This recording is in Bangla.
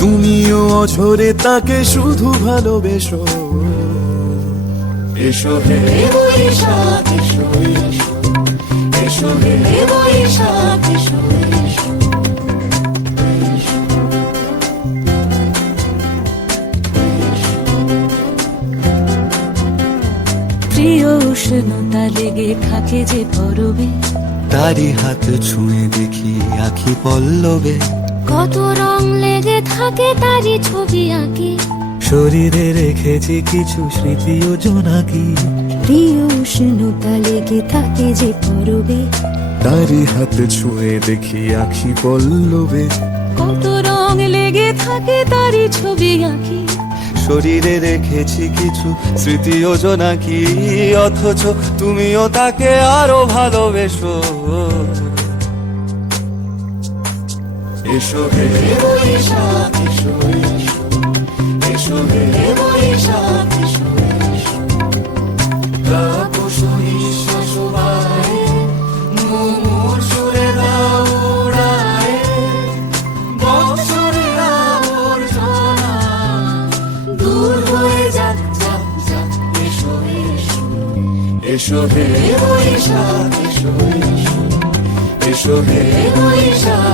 তুমিও অঝরে তাকে শুধু ভালোবেসো। এসো হে বৈশাখ এসো এসো এসো হে বৈশাখ এসো এসো প্রিয় উষ্ণতা লেগে থাকে যে পরবে। তারি হাত ছুঁয়ে দেখি আখি পল্লবে। কত রং লেগে থাকে তারই ছবি আঁকি। শরীরে রেখেছি কিছু স্মৃতি ও জোনাকি প্রিয় উষ্ণতা লেগে থাকে যে পরবে। তারি হাত ছুঁয়ে দেখি আখি পল্লবে। কত রং লেগে থাকে তারই ছবি আঁকি। শরীরে রেখেছি কিছু স্মৃতি যোজনা কি অথচ তুমিও তাকে আরও ভালোবেসো। এসো হে বৈশাখ এসো এসো। এসো হে বৈশাখ এসো এসো। তাপস বায়ে মুমুর সুরে দাও উড়ায়ে বৎসরের আবর্জনা দূর হয়ে যাক যাক যাক, এসো এসো। এসো হে বৈশাখ এসো এসো। এসো হে বৈশাখ